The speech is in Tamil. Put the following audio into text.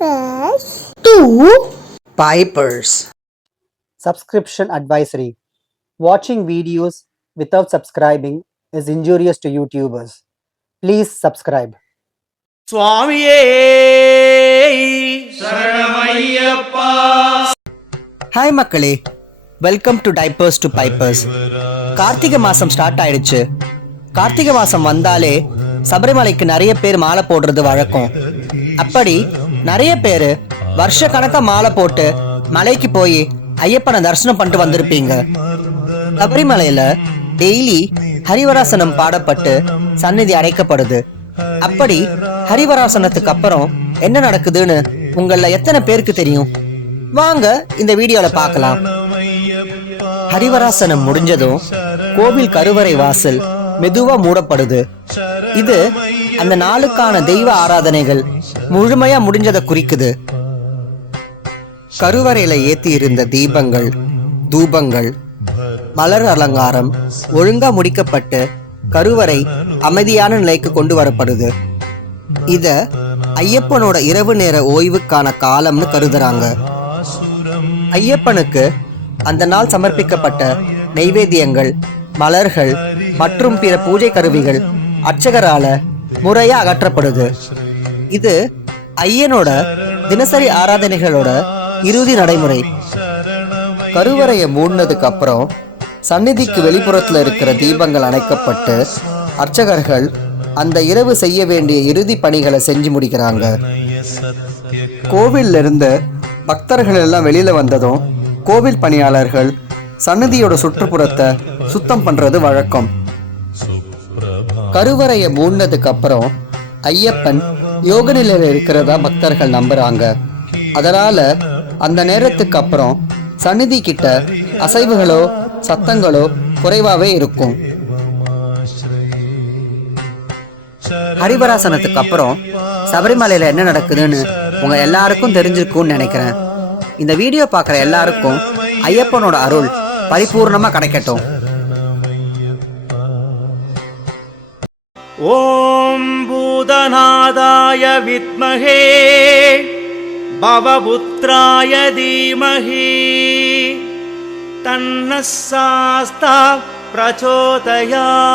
Pipers. 2 Pipers. Subscription advisory. Watching videos without subscribing is injurious to YouTubers. Please subscribe. சுவாமியே சரணமையப்பா. ஹாய் மக்களே, welcome to diapers to pipers. Karthigai மாதம் ஸ்டார்ட் ஆயிடுச்சு. கார்த்திகை மாதம் வந்தாலே சபரிமலைக்கு நிறைய பேர் மாலை போடுறது வழக்கம். அப்படி நிறைய பேர் வருஷ கணக்காக மாலை போட்டு மலைக்கு போய் ஐயப்பனை தரிசனம் பண்ணிட்டு வந்திருப்பீங்க. சபரிமலையில் டெய்லி ஹரிவராசனம் பாடப்பட்டு சந்நிதி அடைக்கப்படுது. அப்படி ஹரிவராசனத்துக்கு அப்புறம் என்ன நடக்குதுன்னு உங்கள எத்தனை பேருக்கு தெரியும்? வாங்க இந்த வீடியோல பார்க்கலாம். ஹரிவராசனம் முடிஞ்சதும் கோவில் கருவறை வாசல் மெதுவா மூடப்படுது. இது அந்த நாளுக்கான தெய்வ ஆராதனைகள் முழுமையா முடிஞ்சதை குறிக்குது. கருவறையில ஏத்தி இருந்த தீபங்கள், தூபங்கள், மலர் அலங்காரம் ஒழுங்கா முடிக்கப்பட்டு கருவறை அமைதியான நிலைக்கு கொண்டு வரப்படுது. இத ஐயப்பனோட இரவு நேர ஓய்வுக்கான காலம்னு கருதுறாங்க. ஐயப்பனுக்கு அந்த நாள் சமர்ப்பிக்கப்பட்ட நெய்வேத்தியங்கள், மலர்கள் மற்றும் பிற பூஜை கருவிகள் அர்ச்சகரால முறையா அகற்றப்படுது. இது ஐயனோட தினசரி ஆராதனைகளோட இறுதி நடைமுறை. கருவறையை மூடினதுக்கு அப்புறம் சந்நிதிக்கு வெளிப்புறத்துல இருக்கிற தீபங்கள் அணைக்கப்பட்டு அர்ச்சகர்கள் அந்த இரவு செய்ய வேண்டிய இறுதி பணிகளை செஞ்சு முடிக்கிறாங்க. கோவில்ல இருந்து பக்தர்கள் எல்லாம் வெளியில வந்ததும் கோவில் பணியாளர்கள் சந்நிதியோட சுற்றுப்புறத்தை சுத்தம் பண்றது வழக்கம். கருவறையை மூடினதுக்கு அப்புறம் ஐயப்பன் யோக நிலையில இருக்கிறதா பக்தர்கள் நம்புறாங்க. அதனால அந்த நேரத்துக்கு அப்புறம் சந்நிதி கிட்ட அசைவுகளோ சத்தங்களோ குறைவாவே இருக்கும். ஹரிவராசனத்துக்கு அப்புறம் சபரிமலையில என்ன நடக்குதுன்னு உங்க எல்லாருக்கும் தெரிஞ்சிருக்கும்னு நினைக்கிறேன். இந்த வீடியோ பார்க்குற எல்லாருக்கும் ஐயப்பனோட அருள் பரிபூர்ணமா கிடைக்கட்டும். ஓம் பூதநாதாய வித்மஹே பவபுத்ராய தீமஹி தன்னः சாஸ்தா பிரச்சோதயாத்.